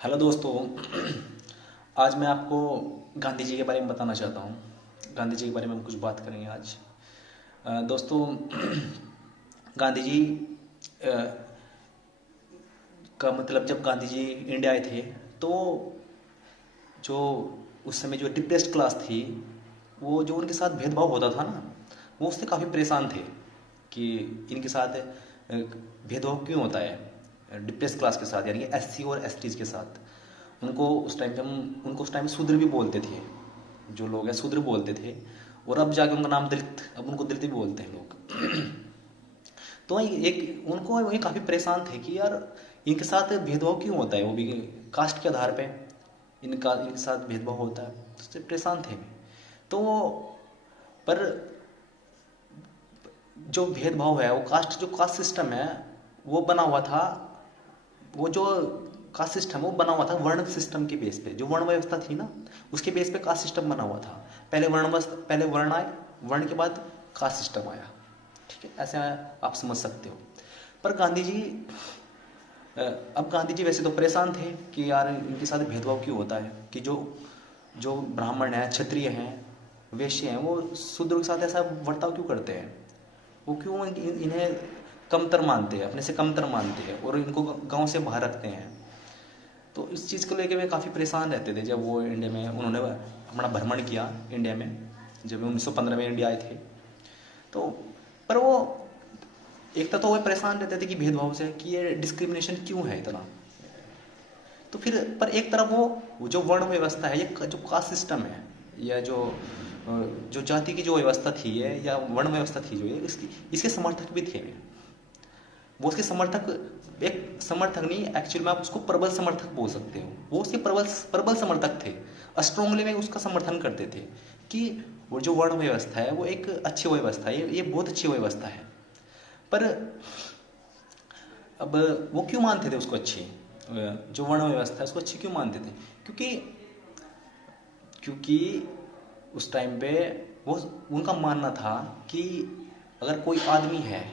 Hello दोस्तों। आज मैं आपको गांधी जी के बारे में बताना चाहता हूँ। गांधी जी के बारे में हम कुछ बात करेंगे आज। दोस्तों, गांधी जी अ, का मतलब जब गांधी जी इंडिया आए थे तो जो उस समय जो डिप्रेस्ड क्लास थी, वो जो उनके साथ भेदभाव होता था ना, वो उससे काफ़ी परेशान थे कि इनके साथ भेदभाव क्यों होता है डिप्रेस्ड क्लास के साथ, यानी कि एससी और एसटीज के साथ। उनको उस टाइम शूद्र भी बोलते थे। जो लोग हैं शूद्र बोलते थे, और अब जाके उनका नाम दलित, अब उनको दलित भी बोलते हैं लोग। तो एक उनको वही काफ़ी परेशान थे कि यार इनके साथ भेदभाव क्यों होता है, वो भी कास्ट के आधार पे इनके साथ भेदभाव होता है, तो उससे परेशान थे। तो पर जो भेदभाव है, वो जो कास्ट सिस्टम है, वो बना हुआ था। वो जो कास्ट सिस्टम वो बना हुआ था वर्ण सिस्टम के बेस पे। जो वर्ण व्यवस्था थी ना, उसके बेस पे कास्ट सिस्टम बना हुआ था। पहले वर्ण आए, वर्ण के बाद कास्ट सिस्टम आया। ठीक है, ऐसे आप समझ सकते हो। पर गांधी जी अब गांधी जी वैसे तो परेशान थे कि यार इनके साथ भेदभाव क्यों होता है, कि जो जो ब्राह्मण हैं, क्षत्रिय हैं, वैश्य हैं, वो शूद्र के साथ ऐसा बर्ताव क्यों करते हैं। वो क्यों इन्हें कमतर मानते हैं, अपने से कमतर मानते हैं, और इनको गांव से बाहर रखते हैं। तो इस चीज़ को लेकर वे काफ़ी परेशान रहते थे। जब वो इंडिया में उन्होंने अपना भ्रमण किया इंडिया में, जब 1915 में इंडिया आए थे, तो पर वो एक तो वो परेशान रहते थे कि भेदभाव से, कि ये डिस्क्रिमिनेशन क्यों है इतना। तो फिर पर एक तरफ वो जो वर्ण व्यवस्था है, ये जो कास्ट सिस्टम है, या जो जाति की जो व्यवस्था थी ये, या वर्ण व्यवस्था थी जो ये, इसके समर्थक भी थे। वो उसके समर्थक, एक समर्थक नहीं, एक्चुअल में आप उसको प्रबल समर्थक बोल सकते हो। वो उसके प्रबल प्रबल समर्थक थे। स्ट्रांगली में उसका समर्थन करते थे कि वो जो वर्ण व्यवस्था है वो एक अच्छी व्यवस्था है, ये बहुत अच्छी व्यवस्था है। पर अब वो क्यों मानते थे उसको अच्छी, जो वर्ण व्यवस्था है उसको अच्छी क्यों मानते थे? क्योंकि क्योंकि उस टाइम पे वो उनका मानना था कि अगर कोई आदमी है,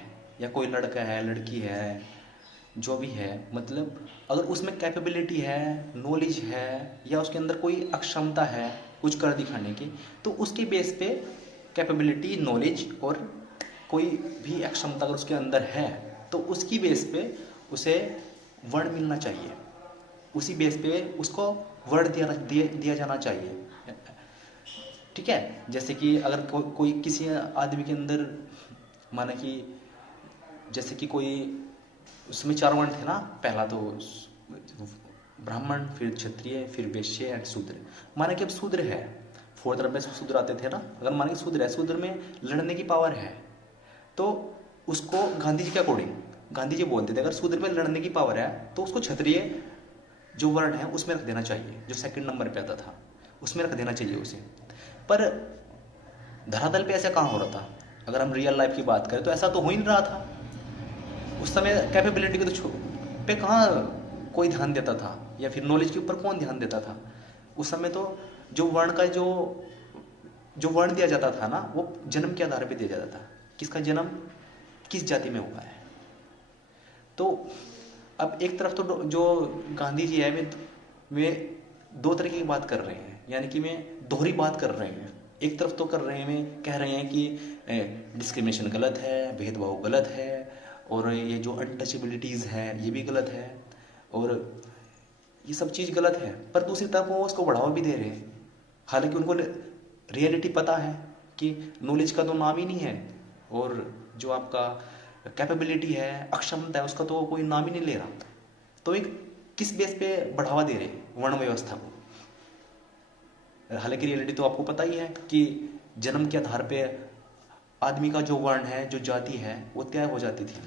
या कोई लड़का है, लड़की है, जो भी है, मतलब अगर उसमें कैपेबिलिटी है, नॉलेज है, या उसके अंदर कोई अक्षमता है कुछ कर दिखाने की, तो उसके बेस पे कैपेबिलिटी, नॉलेज और कोई भी अक्षमता अगर उसके अंदर है, तो उसकी बेस पे उसे वर्ण मिलना चाहिए। उसी बेस पे उसको वर्ण दिया जाना चाहिए। ठीक है, जैसे कि अगर कोई किसी आदमी के अंदर, माना कि जैसे कि कोई, उसमें चार वर्ण थे ना, पहला तो ब्राह्मण, फिर क्षत्रिय, फिर वैश्य एंड शूद्र। माना कि अब शूद्र है, फोर्थ तरफ में शूद्र आते थे ना, अगर माना कि शूद्र है, शूद्र में लड़ने की पावर है, तो उसको गांधी जी के अकॉर्डिंग, गांधी जी बोलते थे अगर शूद्र में लड़ने की पावर है तो उसको क्षत्रिय जो वर्ण है उसमें रख देना चाहिए, जो सेकंड नंबर पे आता था उसमें रख देना चाहिए उसे। पर धरातल पे ऐसा कहाँ हो रहा था? अगर हम रियल लाइफ की बात करें तो ऐसा तो हो ही नहीं रहा था। उस समय कैपेबिलिटी के तो पे कहाँ कोई ध्यान देता था, या फिर नॉलेज के ऊपर कौन ध्यान देता था? उस समय तो जो वर्ण का जो जो वर्ण दिया जाता था ना, वो जन्म के आधार पे दिया जाता था, किसका जन्म किस जाति में हुआ है। तो अब एक तरफ तो जो गांधी जी है, वे दो तरीके की बात कर रहे हैं, यानी कि वे दोहरी बात कर रहे हैं। एक तरफ तो कर रहे हैं, वे कह रहे हैं कि डिस्क्रिमिनेशन गलत है, भेदभाव गलत है, और ये जो अनटचेबिलिटीज़ है ये भी गलत है, और ये सब चीज़ गलत है। पर दूसरी तरफ वो उसको बढ़ावा भी दे रहे हैं, हालांकि उनको रियलिटी पता है कि नॉलेज का तो नाम ही नहीं है, और जो आपका कैपेबिलिटी है, अक्षमता है, उसका तो कोई नाम ही नहीं ले रहा। तो एक किस बेस पे बढ़ावा दे रहे वर्ण व्यवस्था को? हालांकि रियलिटी तो आपको पता ही है कि जन्म के आधार पे आदमी का जो वर्ण है, जो जाति है, वो तय हो जाती थी।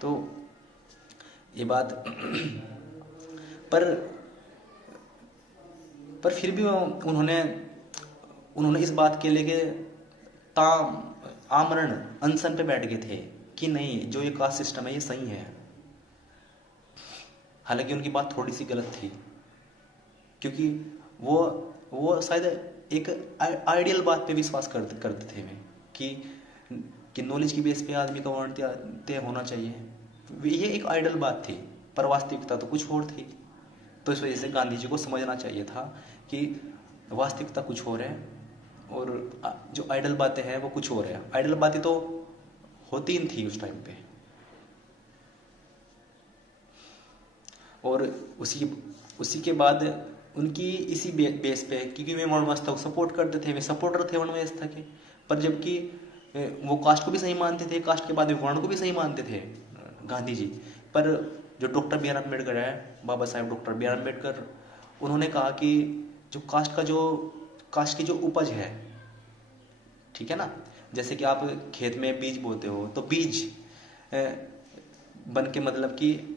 तो ये बात पर पर फिर भी उन्होंने उन्होंने इस बात के लेके ताम आमरण अनशन पे बैठ गए थे कि नहीं, जो ये कास्ट सिस्टम है ये सही है। हालांकि उनकी बात थोड़ी सी गलत थी, क्योंकि वो वो शायद एक आइडियल बात पे विश्वास करते थे वे, कि नॉलेज की बेस पे आदमी का वर्ण तय होना चाहिए। ये एक आइडियल बात थी। पर वास्तविकता तो कुछ और थी। तो इस वजह से गांधी जी को समझना चाहिए था कि वास्तविकता कुछ और है और जो आइडल बातें हैं वो कुछ और है। आइडल बातें तो होती ही थी उस टाइम पे। और उसी उसी के बाद उनकी इसी बेस पे, क्योंकि वे वर्ण व्यवस्था को सपोर्ट करते थे, वे सपोर्टर थे वर्ण व्यवस्था के, पर जबकि वो कास्ट को भी सही मानते थे, कास्ट के बाद वे वर्ण को भी सही मानते थे गांधी जी। पर जो डॉक्टर बी आर अम्बेडकर है, Baba Saheb doctor B are Ambedkar, उन्होंने कहा कि जो कास्ट की जो उपज है, ठीक है ना, जैसे कि आप खेत में बीज बोते हो तो बीज बन के मतलब कि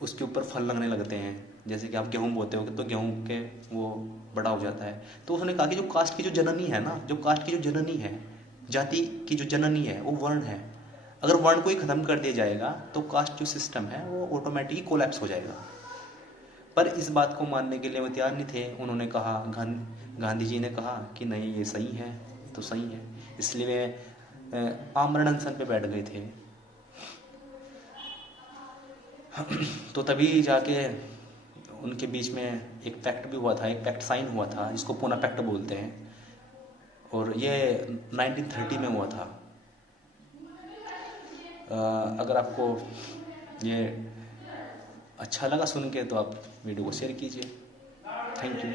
उसके ऊपर फल लगने लगते हैं। जैसे कि आप गेहूं बोते हो तो गेहूं के वो बड़ा हो जाता है। तो उसने कहा कि जो कास्ट की जो जननी है ना, जो कास्ट की जो जननी है, जाति की जो जननी है वो वर्ण है। अगर वर्ण को ही खत्म कर दिया जाएगा तो कास्ट जो सिस्टम है वो ऑटोमेटिकली कोलैप्स हो जाएगा। पर इस बात को मानने के लिए वो तैयार नहीं थे। उन्होंने कहा, गांधी जी ने कहा कि नहीं ये सही है तो सही है, इसलिए वे आमरण अनशन पे बैठ गए थे। तो तभी जाके उनके बीच में एक पैक्ट भी हुआ था, एक पैक्ट साइन हुआ था जिसको पूना पैक्ट बोलते हैं, और ये 1930 में हुआ था। अगर आपको ये अच्छा लगा सुन के तो आप वीडियो को शेयर कीजिए। Thank you.